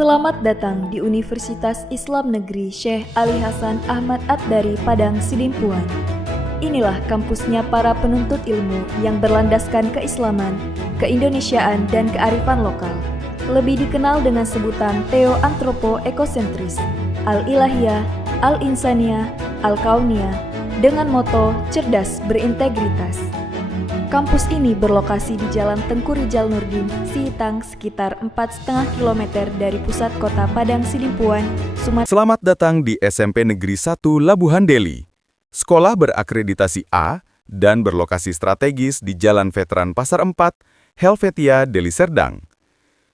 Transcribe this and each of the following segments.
Selamat datang di Universitas Islam Negeri Syekh Ali Hasan Ahmad Ad-Dari Padang Sidimpuan. Inilah kampusnya para penuntut ilmu yang berlandaskan keislaman, keindonesiaan, dan kearifan lokal. Lebih dikenal dengan sebutan Theo-Antropo-Ekosentris, Al-Ilahiyah, Al-Insaniyah, Al-Kauniyah, dengan moto cerdas berintegritas. Kampus ini berlokasi di Jalan Tengku Rijal Nurdin, Sihitang, sekitar 4,5 km dari pusat kota Padang Sidimpuan, Sumatera. Selamat datang di SMP Negeri 1 Labuhan Deli. Sekolah berakreditasi A dan berlokasi strategis di Jalan Veteran Pasar 4, Helvetia, Deli Serdang.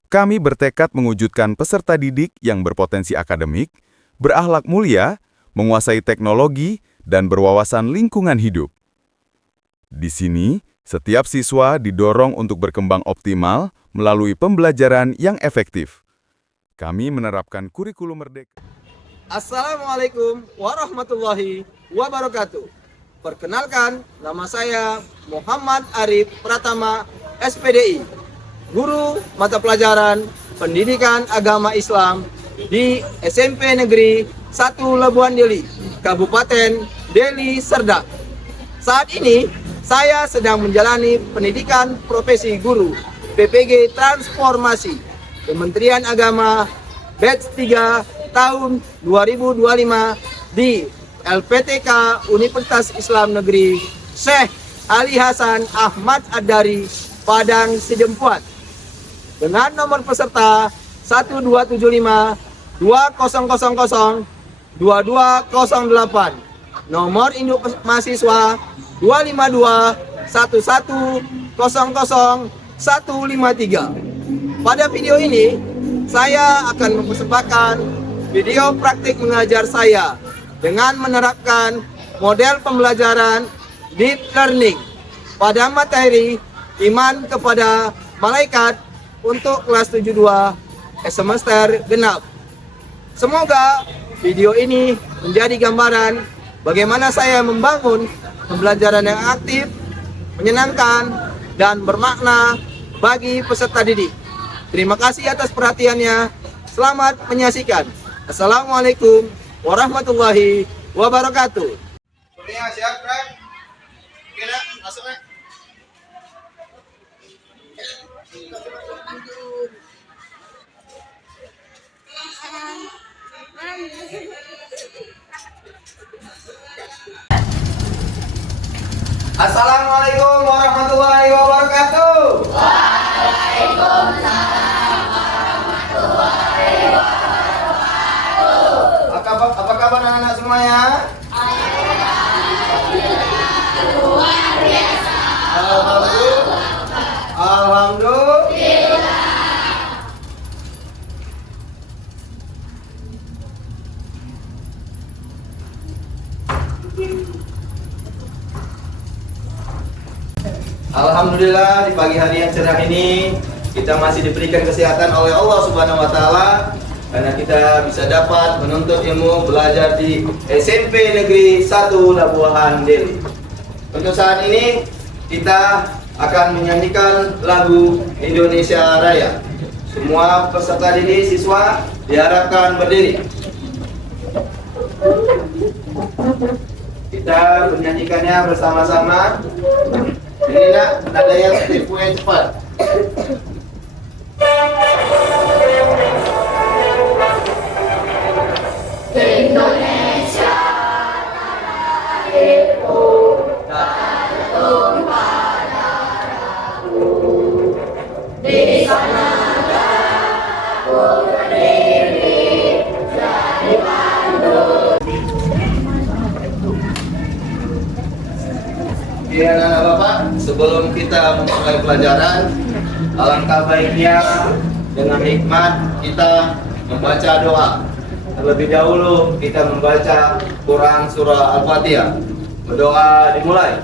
Kami bertekad mewujudkan peserta didik yang berpotensi akademik, berakhlak mulia, menguasai teknologi, dan berwawasan lingkungan hidup. Di sini, setiap siswa didorong untuk berkembang optimal melalui pembelajaran yang efektif. Kami menerapkan kurikulum merdeka. Assalamualaikum warahmatullahi wabarakatuh. Perkenalkan, nama saya Muhammad Arif Pratama, SPDI, guru mata pelajaran Pendidikan Agama Islam di SMP Negeri 1 Labuhan Deli, Kabupaten Deli Serdang. Saat ini, saya sedang menjalani pendidikan profesi guru PPG Transformasi Kementerian Agama Batch 3 tahun 2025 di LPTK Universitas Islam Negeri Syekh Ali Hasan Ahmad Ad-Dari Padang Sidimpuan dengan nomor peserta 1275 2000 2208, nomor induk mahasiswa 252 11 00 153. Pada video ini, saya akan mempersembahkan video praktik mengajar saya dengan menerapkan model pembelajaran deep learning pada materi iman kepada malaikat untuk kelas 72 semester genap. Semoga video ini menjadi gambaran bagaimana saya membangun pembelajaran yang aktif, menyenangkan, dan bermakna bagi peserta didik. Terima kasih atas perhatiannya. Selamat menyaksikan. Assalamualaikum warahmatullahi wabarakatuh. Siap, Frank? Oke, nak? Masuk, nak? Assalamualaikum warahmatullahi wabarakatuh. Waalaikumsalam warahmatullahi wabarakatuh. Apa kabar anak-anak semuanya? Alhamdulillah, luar biasa. Alhamdulillah. Alhamdulillah, di pagi hari yang cerah ini kita masih diberikan kesehatan oleh Allah Subhanahu wa taala karena kita bisa dapat menuntut ilmu belajar di SMP Negeri 1 Labuhan Deli. Untuk saat ini kita akan menyanyikan lagu Indonesia Raya. Semua peserta didik siswa diharapkan berdiri. Kita menyanyikannya bersama-sama. Ini nak nadanya tempo yang cepat. Indonesia tanah airku, tertumpah darahku. Di sana aku berdiri jadi pandu. Ya, anak bapak, sebelum kita memulai pelajaran, alangkah baiknya dengan hikmat kita membaca doa. Terlebih dahulu kita membaca Quran surah Al-Fatihah. Berdoa dimulai.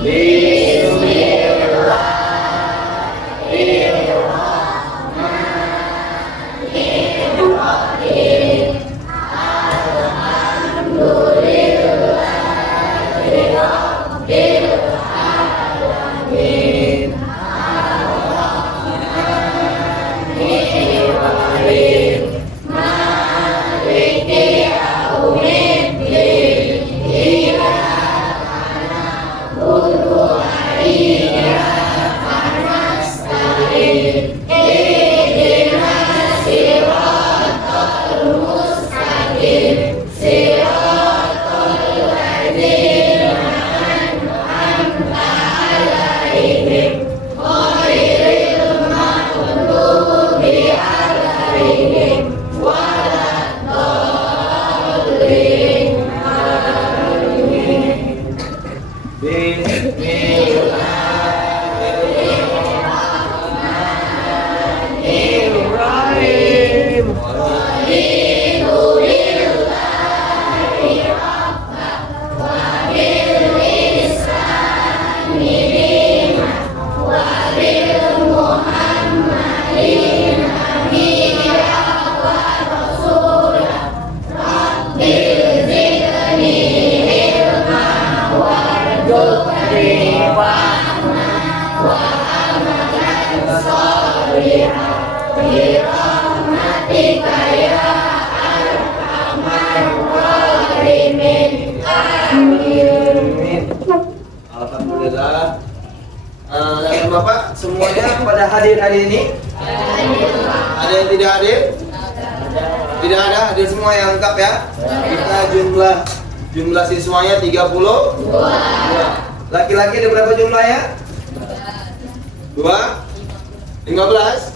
Bismillahirrahmanirrahim. Alhamdulillah. Amin. Alhamdulillah. Dan Bapak semuanya pada hadir hari ini? Ada yang tidak hadir? Tidak ada, hadir semua yang lengkap ya. Kita jumlah siswanya 32. Laki-laki ada berapa jumlahnya? 15.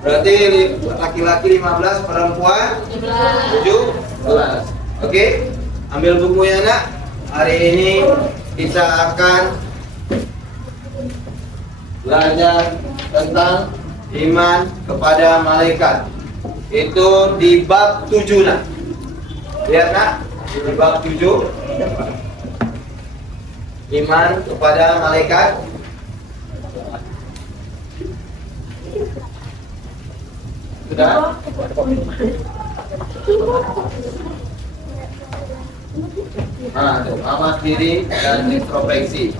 Berarti laki-laki 15, perempuan 17. Oke, ambil bukunya nak. Hari ini kita akan belajar tentang iman kepada malaikat. Itu di bab 7 nak. Lihat nak, di bab 7. Iman kepada malaikat. Sudah? Awas diri dan introspeksi.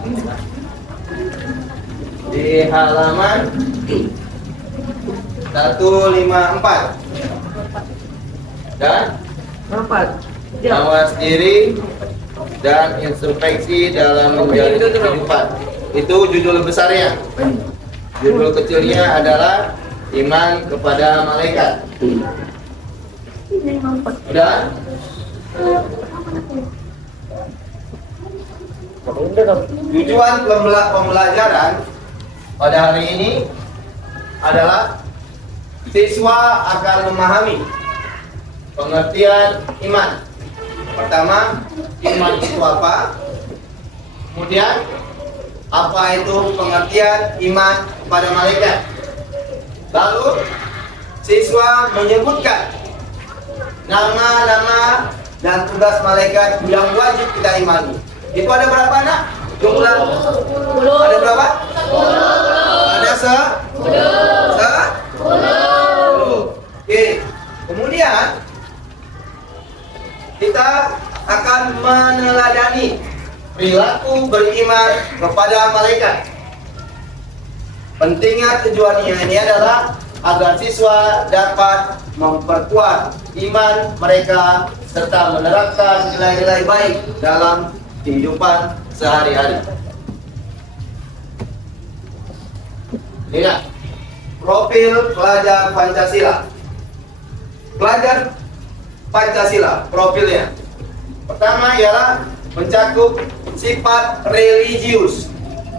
Di halaman 154 dan 4. Awas diri dan introspeksi dalam menjalani kehidupan. Itu judul besarnya. Judul kecilnya adalah iman kepada malaikat. Udah? Tujuan pembelajaran pada hari ini adalah siswa akan memahami pengertian iman. Pertama, iman itu apa? Kemudian, apa itu pengertian iman kepada malaikat? Lalu, siswa menyebutkan nama-nama dan tugas malaikat yang wajib kita imani. Itu ada berapa nak? Jumlah? Ada berapa? 10. Ada 10. Oke. Kemudian kita akan meneladani perilaku beriman kepada malaikat. Pentingnya tujuannya ini adalah agar siswa dapat memperkuat iman mereka serta menerapkan nilai-nilai baik dalam kehidupan sehari-hari. Lihat, profil pelajar Pancasila. Pelajar Pancasila, profilnya. Pertama ialah mencakup sifat religius.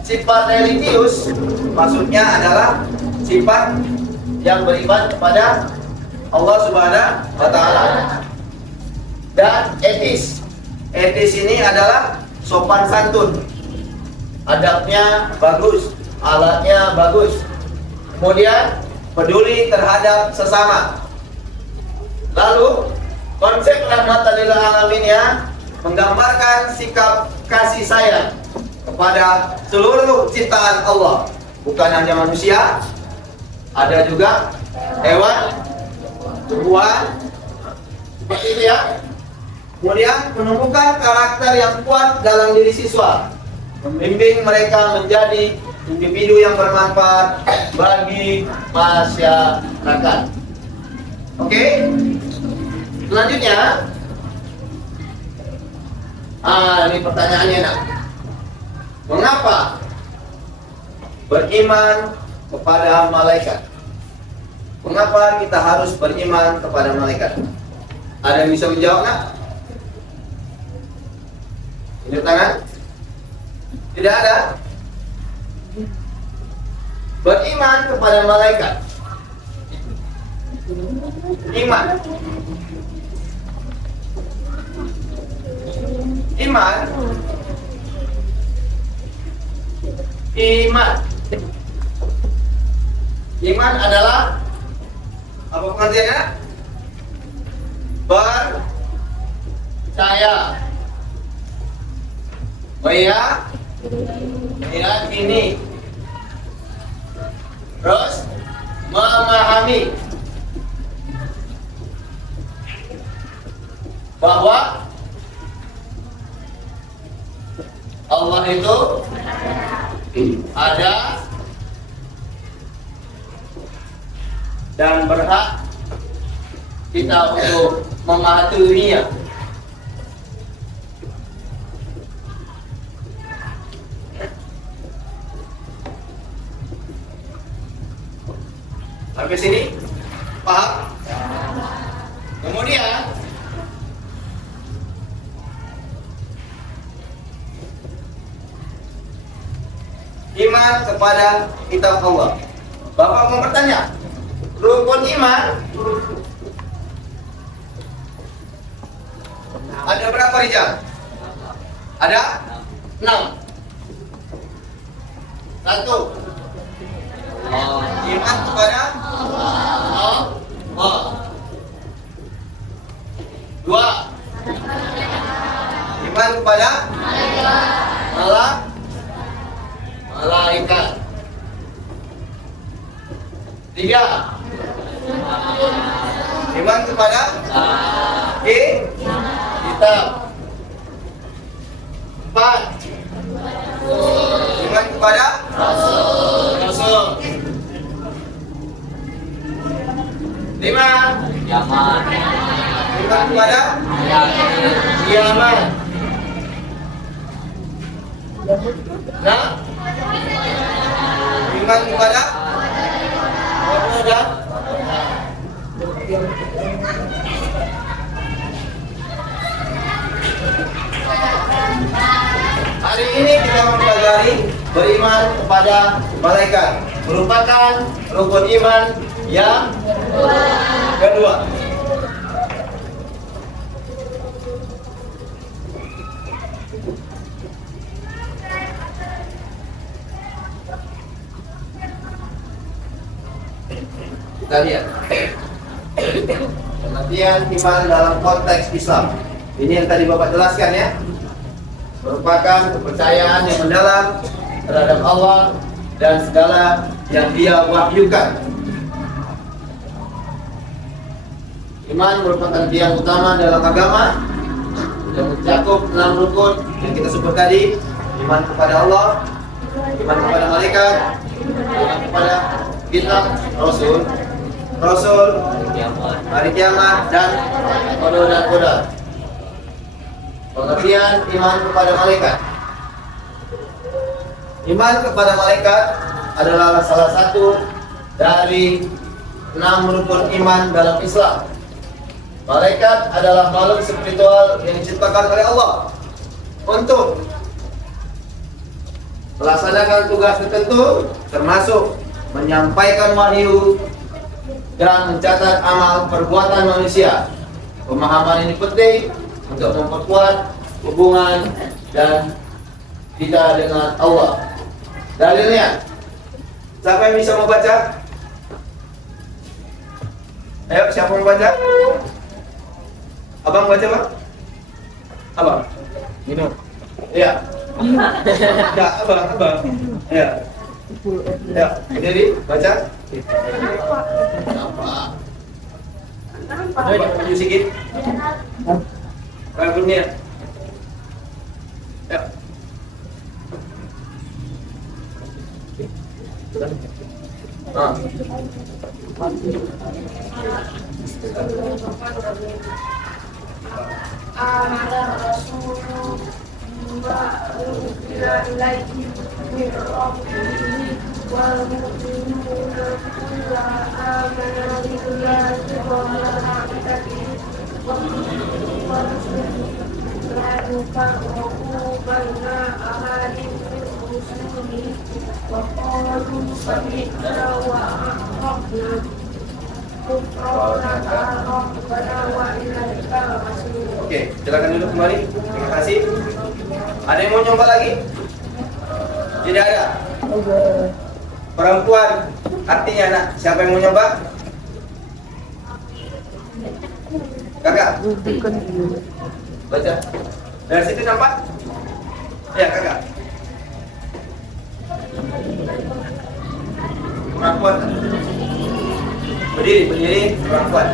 Sifat religius maksudnya adalah sifat yang beriman kepada Allah Subhanahu wa Ta'ala. Dan etis. Etis ini adalah sopan santun. Adabnya bagus, alatnya bagus. Kemudian peduli terhadap sesama. Lalu konsep rahmatan lil alaminnya menggambarkan sikap kasih sayang kepada seluruh ciptaan Allah, bukan hanya manusia, ada juga hewan, tumbuhan, seperti itu ya. Kemudian menemukan karakter yang kuat dalam diri siswa, membimbing mereka menjadi individu yang bermanfaat bagi masyarakat. Oke, selanjutnya, ini pertanyaannya nak. Mengapa beriman kepada malaikat? Mengapa kita harus beriman kepada malaikat? Ada yang bisa menjawab nak? Tunjuk tangan. Tidak ada. Beriman kepada malaikat. Iman. Iman. Iman. Iman adalah apa pengertiannya? Percaya, meyakini, terus memahami bahwa Allah itu ada dan berhak kita untuk mematuhinya. Sampai sini? Paham? Kemudian iman kepada kitab Allah. Bapak mau bertanya, rukun iman ada berapa, Rijal? Ada 6. Satu, iman kepada Allah. Dua, iman kepada malaikat. Tiga, iman kepada kitab. Empat, iman kepada Rasul. Lima, iman kepada kiamat. Nah, iman kepada hari ini kita mempelajari beriman kepada malaikat, merupakan rukun iman yang kedua. Kita lihat pengertian iman dalam konteks Islam. Ini yang tadi Bapak jelaskan ya, merupakan kepercayaan yang mendalam terhadap Allah dan segala yang Dia wahyukan. Iman merupakan tiang utama dalam agama yang mencakup 6 rukun yang kita sebut tadi: iman kepada Allah, iman kepada malaikat, iman kepada kitab, Rasul, hari kiamat, dan qada. Pengertian iman kepada malaikat. Iman kepada malaikat adalah salah satu dari 6 rukun iman dalam Islam. Malaikat adalah makhluk spiritual yang diciptakan oleh Allah untuk melaksanakan tugas tertentu, termasuk menyampaikan wahyu dan mencatat amal perbuatan manusia. Pemahaman ini penting untuk memperkuat hubungan dan kita dengan Allah. Dalilnya, siapa yang bisa membaca? Ayo, siapa yang membaca? Abang baca, Bang? Abang? Minum. Iya. Ya, abang. Ya. Ya, jadi baca. Apa? Maju sikit. Kayak bunyi. Ya. Ah. Amara Rasulullah ila ilaihi min rabbih wal mu'minuna kulla amana billahi wa malaikatihi wa kutubihi wa rusulihi la nufarriqu baina ahadin min rusulihi wa qalu sami'na wa ata'na. Oke, silakan duduk kembali. Terima kasih. Ada yang mau nyoba lagi? Tidak ada. Perempuan, artinya anak. Siapa yang mau nyoba? Kakak. Baca. Dari situ nampak? Ya, kakak. Perempuan. Berdiri, perempuan.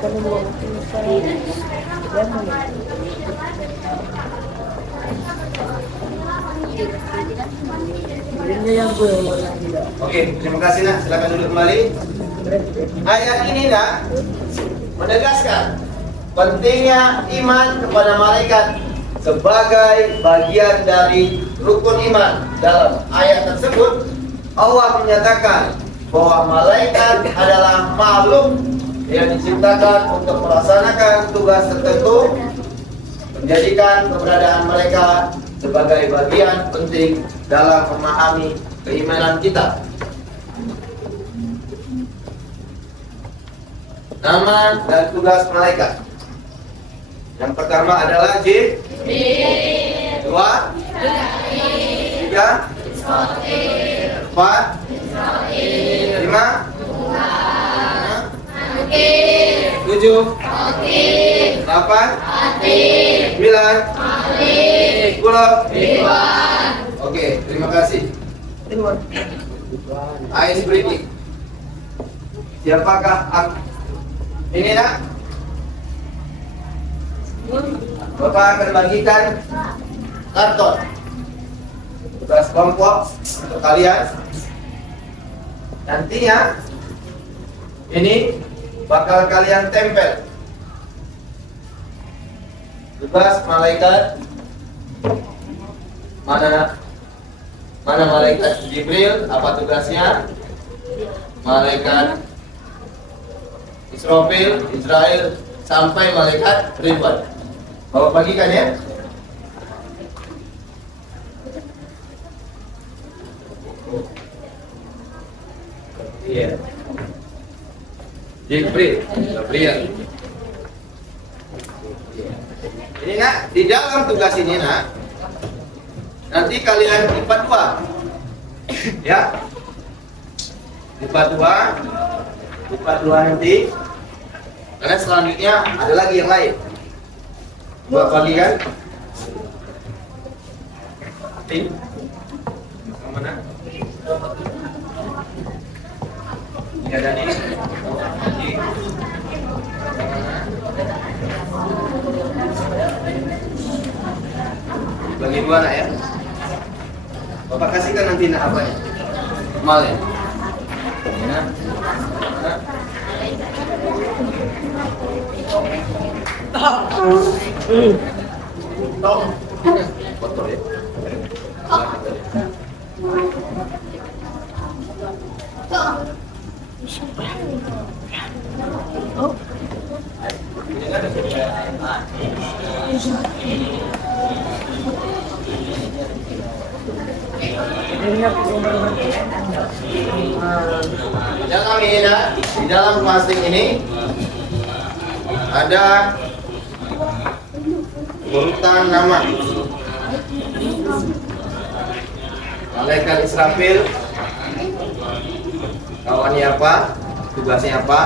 Oke, terima kasih nak. Silakan duduk kembali. Ayat ini nak menegaskan pentingnya iman kepada malaikat sebagai bagian dari rukun iman. Dalam ayat tersebut Allah menyatakan bahwa malaikat adalah makhluk yang diciptakan untuk melaksanakan tugas tertentu, menjadikan keberadaan mereka sebagai bagian penting dalam memahami keimanan kita. Nama dan tugas malaikat. Yang pertama adalah Jibril. Dua, tiga, empat, lima, tujuh, delapan, sembilan, 10. Oke, terima kasih. Ice breaking. Siapakah aku? Ini nak? Bapak akan bagikan karton tugas kelompok untuk kalian. Nantinya ini bakal kalian tempel. Tugas malaikat. Mana malaikat Jibril? Apa tugasnya? Malaikat Israel sampai malaikat Ridwan. Bapak bagikan ya. Iya. Jibril. Ini nak, di dalam tugas ini nak, nanti kalian lipat dua, ya, lipat dua nanti, karena selanjutnya ada lagi yang lain. Buat bagian, ini, mana? Ini ada nih, bagi dua nak ya. Bapak kasihkan nanti nak apa ya? Mal ya. Ya. Kotor ya. Dalam ini di dalam plastik ini ada urutan nama malaikat Israfil, kawannya apa, tugasnya apa,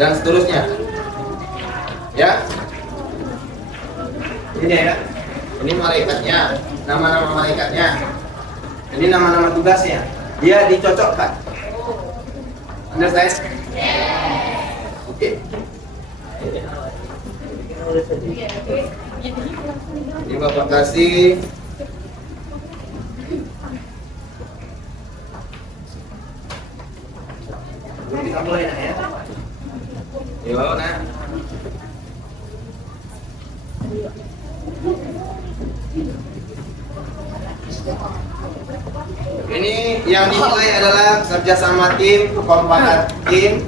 dan seterusnya. Ya, ini ya, ini malaikatnya, nama-nama malaikatnya, ini nama-nama tugasnya. Dia dicocokkan. Understand? Oke. Ini Bapak kasih. Bisa boleh nak ya? Yo nak. Ini yang dinilai adalah kerjasama tim, kekompakan tim.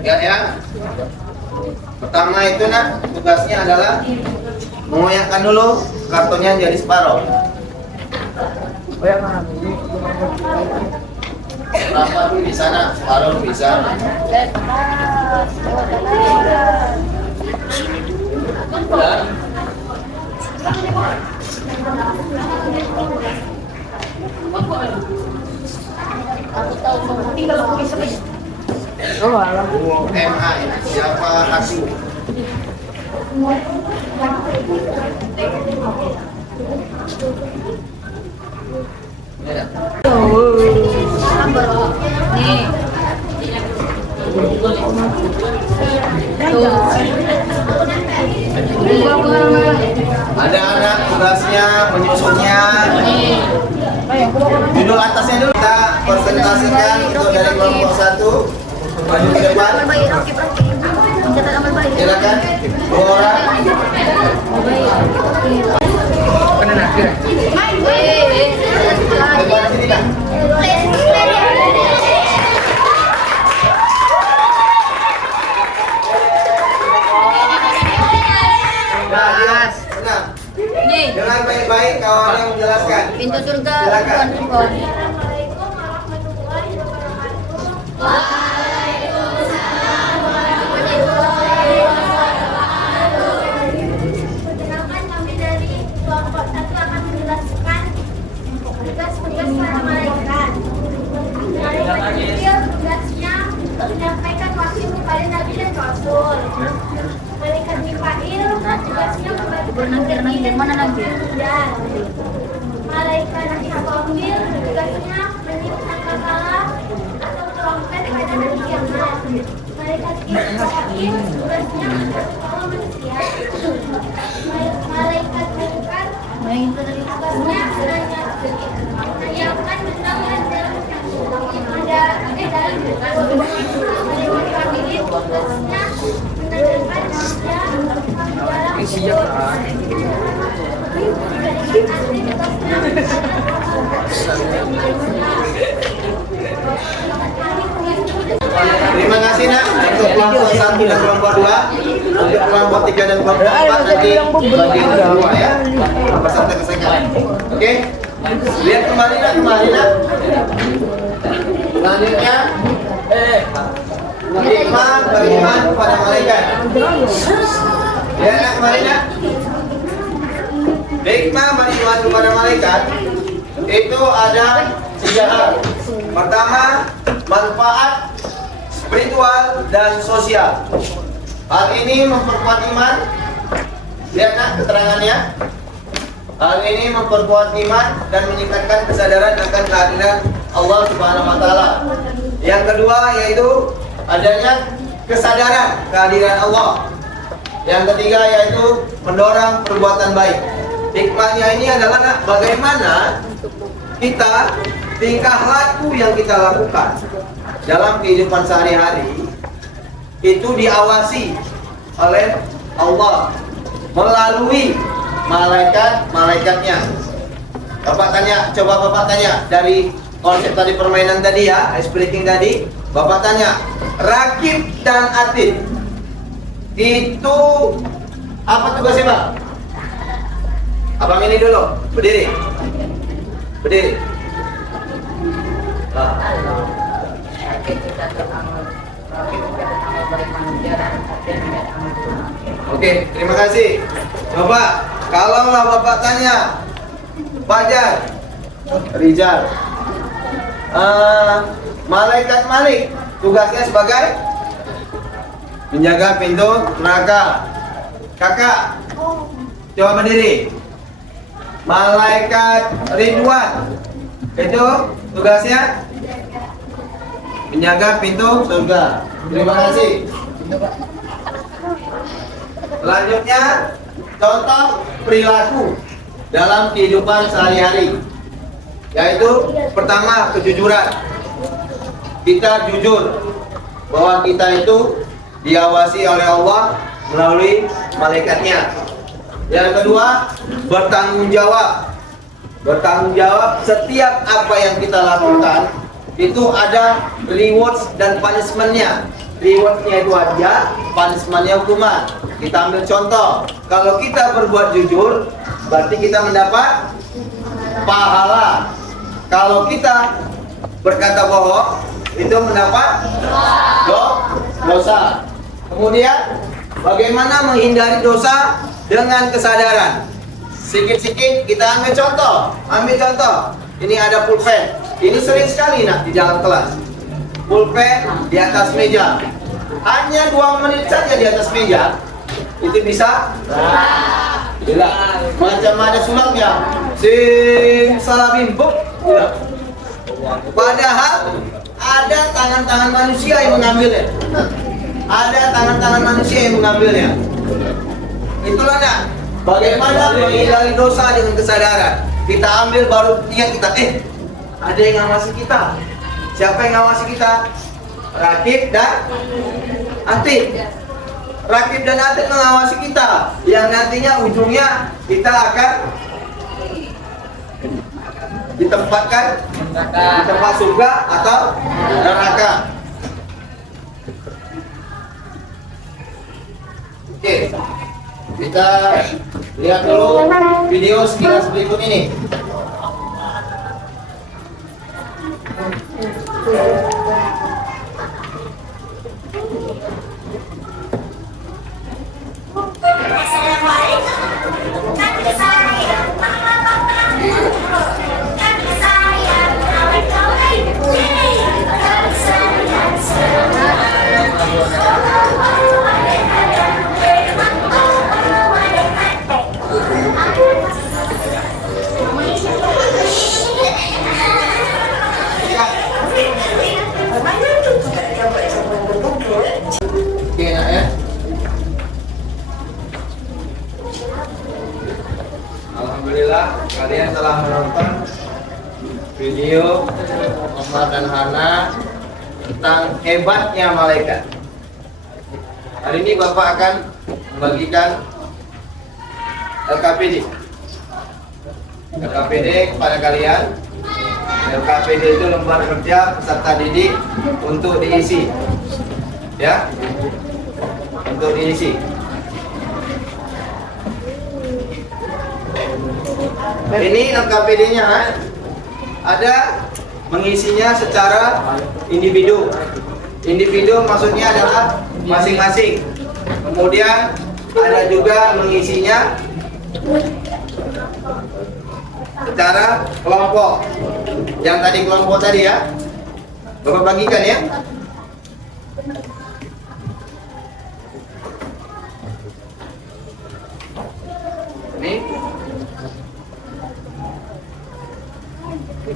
Ya. Pertama itu nak, tugasnya adalah mengoyakkan dulu kartonnya jadi separuh. Berapa tuh di sana? Separuh bisa. MA, siapa asuh? Ada anak tugasnya menyusunnya. Judul atasnya dulu kita presentasikan untuk dari kelompok 1. Maju ke depan. Silakan. 2 orang. Depan sini kan. Senang. Dengan baik-baik kawan yang menjelaskan. Pintu surga. Silakan. Assalamualaikum warahmatullahi wabarakatuh. Perkenalkan, kami dari kelompok 1 akan menjelaskan tugas-tugas para malaikat. Malaikat kecil tugasnya menyampaikan wahyu kepada Nabi dan Rasul. Malaikat Mikail tugasnya membantu Nanti mana lagi? dan malaikat Israfil tugasnya meniup sangkakala atau trompet pada hari kiamat. Malaikat Israfil tugasnya membawa manusia. Malaikat Munkar tugasnya menyiapkan benda dalam dalam tugasnya menenangkan manusia Terima kasih nak untuk kelompok 1 dan kelompok 2. Untuk kelompok 3 dan kelompok 4 nanti bagian kedua ya. Peserta kesekian. Oke. Lihat kembali nak. Selanjutnya hikmah beriman kepada malaikat. Lihat nak kembali nak. Hikmah beriman kepada malaikat itu ada 3 hal. Pertama, manfaat spiritual dan sosial. Hal ini memperkuat iman. Lihat nak keterangannya. Hal ini memperkuat iman dan meningkatkan kesadaran akan kehadiran Allah Subhanahu wa taala. Yang kedua yaitu adanya kesadaran kehadiran Allah. Yang ketiga yaitu mendorong perbuatan baik. Hikmahnya ini adalah nak, bagaimana kita tingkah laku yang kita lakukan dalam kehidupan sehari-hari itu diawasi oleh Allah melalui malaikat-malaikatnya. Coba Bapak tanya dari konsep tadi permainan tadi ya, ice breaking tadi, Bapak tanya, Rakib dan Atid itu apa tugasnya, Bang? Abang ini dulu, berdiri. Nah. Oke, terima kasih. Coba, kalaulah Bapak tanya, Fajar, Rizal, Malaikat Malik, tugasnya sebagai menjaga pintu neraka. Kakak, coba berdiri. Malaikat Ridwan, itu tugasnya menjaga pintu surga. Terima kasih. Selanjutnya, contoh perilaku dalam kehidupan sehari-hari, yaitu pertama, kejujuran. Kita jujur bahwa kita itu diawasi oleh Allah melalui malaikatnya. Yang kedua, bertanggung jawab. Bertanggung jawab setiap apa yang kita lakukan itu ada rewards dan punishment-nya. Rewardnya itu aja, punishment-nya hukuman. Kita ambil contoh, kalau kita berbuat jujur, berarti kita mendapat pahala. Kalau kita berkata bohong, itu mendapat dosa. Kemudian, bagaimana menghindari dosa dengan kesadaran? Sikit-sikit kita ambil contoh. Ini ada pulpen. Ini sering sekali nak di dalam kelas. Pulpen di atas meja. Hanya 2 menit saja di atas meja. Itu bisa? Tidak. Macam ada sulapnya. Sim salabim buk. Tidak. Padahal ada tangan-tangan manusia yang mengambilnya. Ada tangan-tangan manusia yang mengambilnya. Itulah nak. Bagaimana menghindari dosa dengan kesadaran. Kita ambil baru ingat kita, ada yang ngawasi kita. Siapa yang ngawasi kita? Rakib dan atid. Rakib dan atid mengawasi kita, yang nantinya ujungnya kita akan ditempatkan di tempat surga atau neraka. Oke, kita lihat dulu video sekilas berikut ini. Oke, nak ya. Alhamdulillah kalian telah menonton video Omar dan Hana tentang hebatnya malaikat. Hari ini Bapak akan membagikan LKPD kepada kalian. LKPD itu lembar kerja peserta didik untuk diisi, ya, untuk diisi. Ini LKPD-nya ada mengisinya secara individu. Individu maksudnya adalah masing-masing. Kemudian ada juga mengisinya secara kelompok. Yang tadi kelompok tadi ya, Bapak bagikan ya. Ini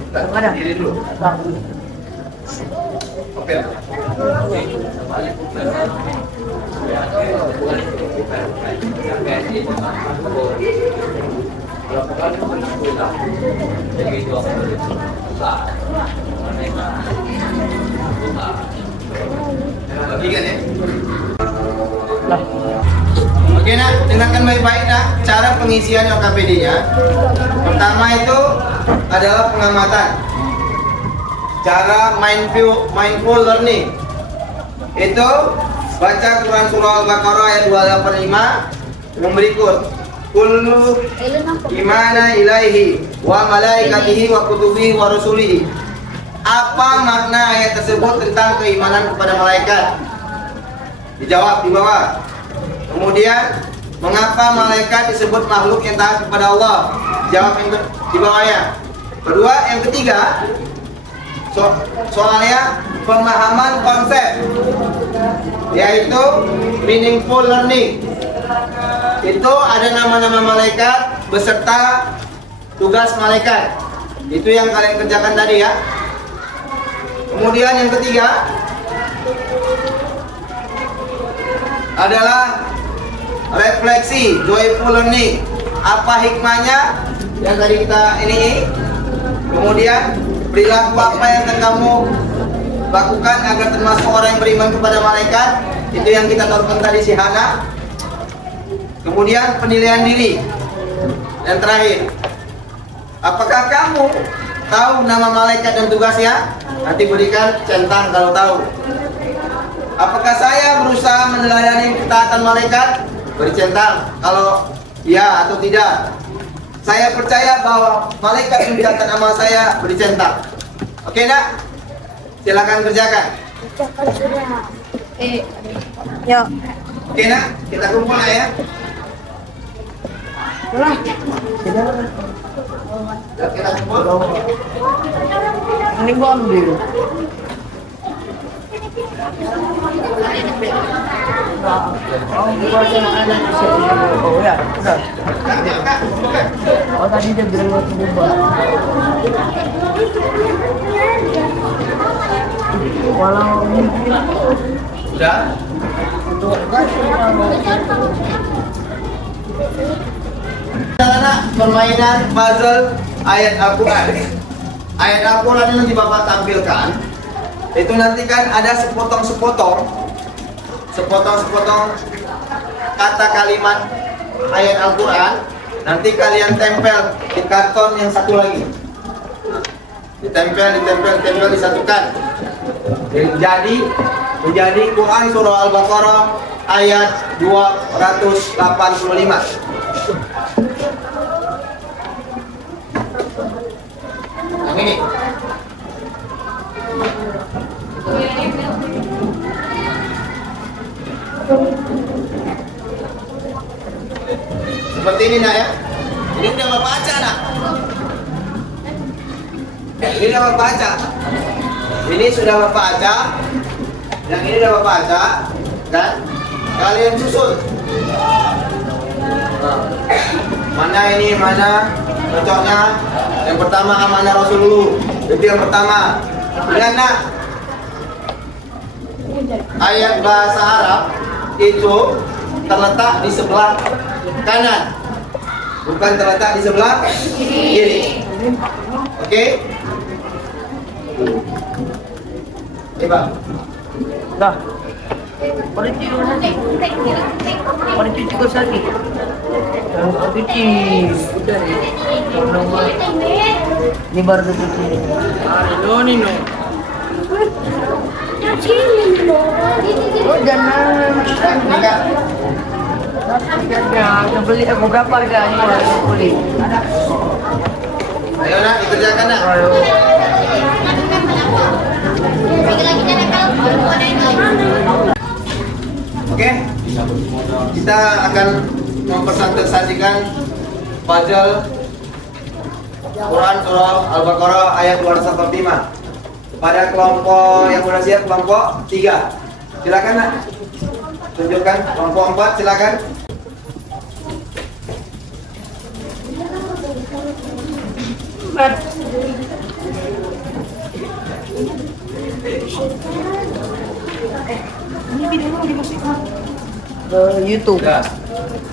kita diri dulu. Oke. Bagikan ya. Oke nak, dengarkan baik-baik nak cara pengisian LKPD-nya. Pertama itu adalah pengamatan. Cara mindful learning. Itu baca Quran surah Al-Baqarah ayat 285 yang berikut. Kullu imana ilaihi wa malaikatihi wa kutubihi wa rusulihi. Apa makna ayat tersebut tentang keimanan kepada malaikat? Dijawab di bawah. Kemudian, mengapa malaikat disebut makhluk yang taat kepada Allah? Jawab yang di bawahnya. Kedua, yang ketiga, soalnya pemahaman konsep, yaitu meaningful learning. Itu ada nama-nama malaikat beserta tugas malaikat. Itu yang kalian kerjakan tadi ya. Kemudian yang ketiga adalah refleksi, joyful learning. Apa hikmahnya yang tadi kita ini? Kemudian perilaku apa yang akan kamu lakukan agar termasuk orang yang beriman kepada malaikat? Itu yang kita taruhkan tadi si Hana. Kemudian penilaian diri. Dan terakhir, apakah kamu tahu nama malaikat dan tugasnya? Nanti berikan centang kalau tahu. Apakah saya berusaha meneladani ketaatan malaikat? Beri centang kalau ya atau tidak. Saya percaya bahwa malaikat mencatat amal saya, beri centang. Oke nak? Silakan kerjakan. Yuk. Oke nak? Kita kumpul ya. Kita kumpul. Ini gua ambil. Oh, bukan sama anak siapa? Oh ya, udah. Oh tadi dia bilang waktu bubar. Walau Sudah? Anak permainan puzzle ayat Al-Quran. Ayat Al-Quran yang nanti Bapak tampilkan, itu nanti kan ada sepotong-sepotong kata kalimat ayat Al-Quran. Nanti kalian tempel di karton yang satu lagi. Ditempel, disatukan. Menjadi Quran surah Al-Baqarah ayat 285. Yang ini. Seperti ini nak ya. Ini udah Bapak baca nak. Ini udah Bapak baca. Ini sudah Bapak baca. Yang ini udah Bapak baca. Dan kalian susun. Mana ini, mana cocoknya. Yang pertama amanah Rasul dulu. Itu yang pertama. Lihat nak. Ayat bahasa Arab itu terletak di sebelah kanan, bukan terletak di sebelah kiri. Oke? Coba. dah. Pada cuci lagi. Pada cuci kau lagi. Pada cuci. Udah ni. Ni baru tu cuci. No. Oh jangan. Enggak. Yang beli aku berapa harga ni aku beli. Ayo nak dikerjakan nak. Oke, kita akan mempresentasikan puzzle Quran surah Al-Baqarah ayat 285 pada kelompok yang sudah siap, kelompok 3. Silakan nak, tunjukkan. Kelompok 4 silakan. Ke YouTube. Sudah.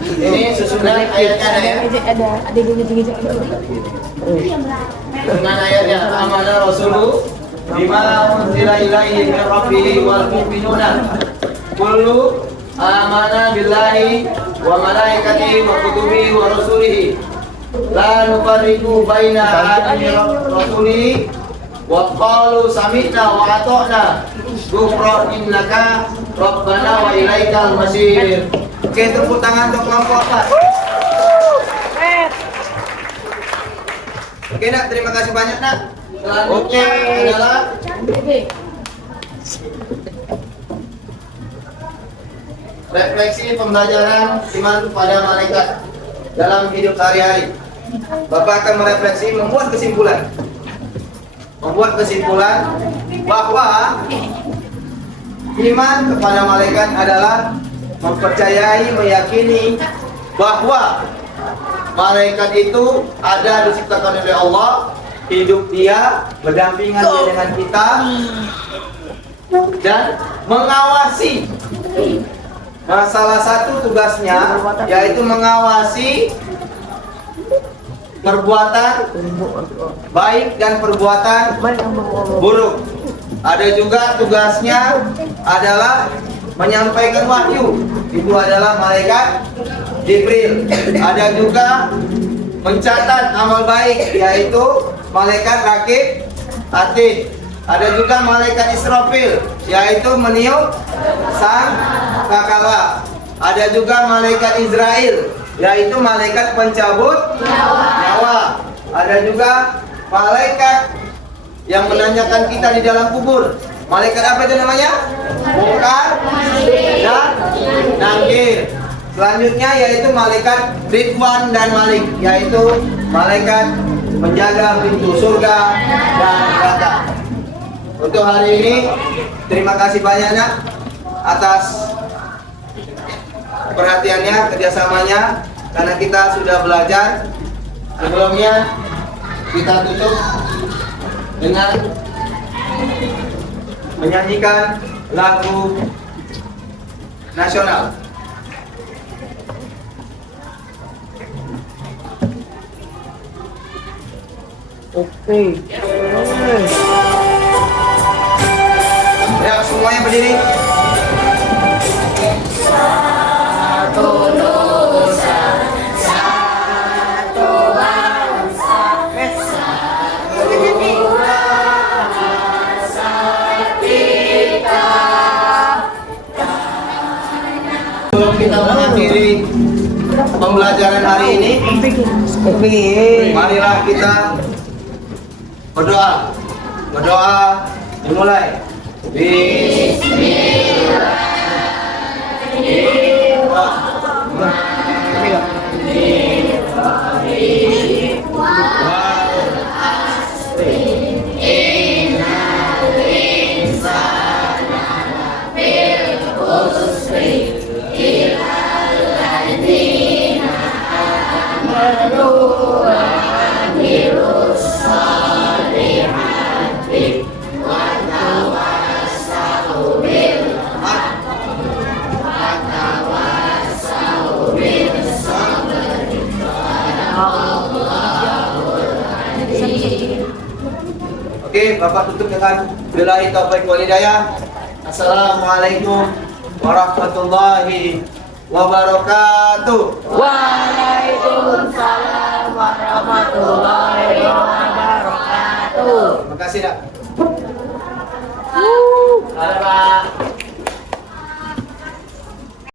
Ini susunan ayatnya ya. Ada gejek-gejek. Dengan ayatnya amanah Rasulullah bima unzila ilaihi min rabbih wal mu'minuna kullu amana billahi wa malaikatihi wa kutubihi wa rasulihi la nufarriqu baina ahadin min rasulihi wa qalu sami'na wa ata'na ghufran innaka rabbana wa ilaikal masir. Oke, tepuk tangan untuk kelompok 4. Oke nak, terima kasih banyak nak. Selanjutnya adalah refleksi pembelajaran iman kepada malaikat dalam hidup sehari-hari. Bapak akan merefleksi, membuat kesimpulan bahwa iman kepada malaikat adalah mempercayai, meyakini bahwa malaikat itu ada diciptakan oleh Allah, hidup dia, berdampingan dia dengan kita, dan mengawasi. Nah, salah satu tugasnya yaitu mengawasi perbuatan baik dan perbuatan buruk. Ada juga tugasnya adalah menyampaikan wahyu, itu adalah malaikat Jibril. Ada juga mencatat amal baik, yaitu malaikat Rakib Atid. Ada juga malaikat Israfil, yaitu meniup sang kakala. Ada juga malaikat Israel, yaitu malaikat pencabut nyawa. Ada juga malaikat yang menanyakan kita di dalam kubur. Malaikat apa itu namanya? Munkar dan Nakir. Selanjutnya yaitu malaikat Ridwan dan Malik, yaitu malaikat menjaga pintu surga dan neraka. Untuk hari ini terima kasih banyaknya atas perhatiannya, kerjasamanya, karena kita sudah belajar. Sebelumnya kita tutup dengan menyanyikan lagu nasional. Oke. Ya, semuanya berdiri. Sebelum kita mengakhiri pembelajaran hari ini, marilah kita berdoa. Berdoa dimulai. Oke, Bapak tutup dengan billahi taufik wal hidayah. Assalamualaikum warahmatullahi wabarakatuh. Waalaikumsalam warahmatullahi wabarakatuh. Terima kasih, Nak.